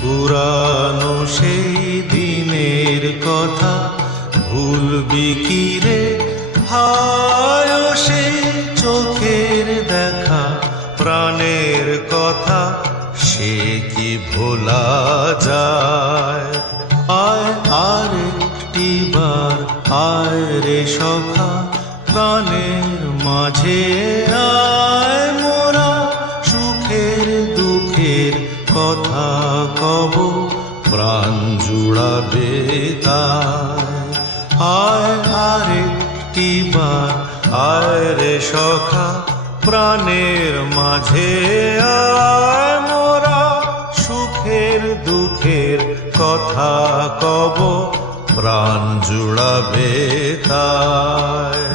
পুরানো সেই দিনের কথা ভুলবি কি রে? হায় সেই চোখের দেখা, প্রাণের কথা সে কি ভোলা যায়? আয় আর একটি বার আয় রে সখা, প্রাণের মাঝে আয় মোরা সুখের দুঃখের কথা কব, প্রাণ জুড়াবে তাই। আয় আর একটি বার আয় রে সখা, প্রাণের মাঝে আয় মোরা সুখের দুঃখের কথা কব, প্রাণ জুড়াবে তাই।